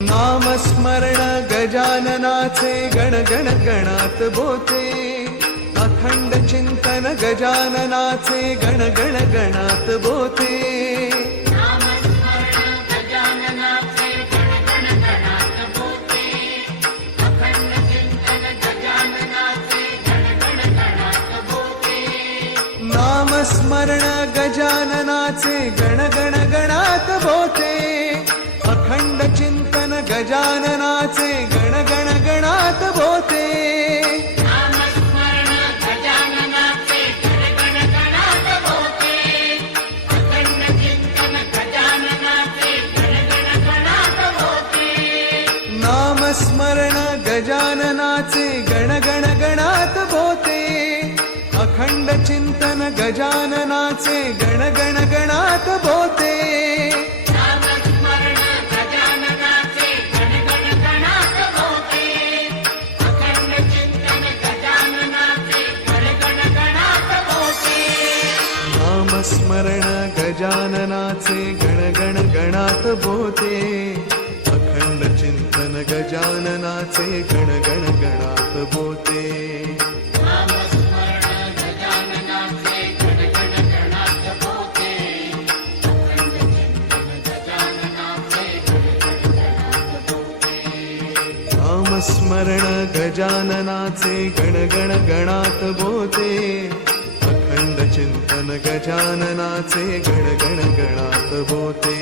नामस्मरण गजाननाचे गण गण गणात बोते. अखंड चिंतन गजाननाचे गण गण गणात बोते. नामस्मरण गजाननाचे गण गण चिंतन गजाननाचे गण गण गणात बोते नामस्मरण गजाननाचे गण गण गणात बोते अखंड चिंतन गजाननाचे गण गण गणात बोते स्मरण गजाननाचे गण गण गणात बोते. अखंड चिंतन गजाननाचे गण गण गणात बोते. नामस्मरण गजाननाचे गण गण गणात गजाननाचे गण गण गणात बोते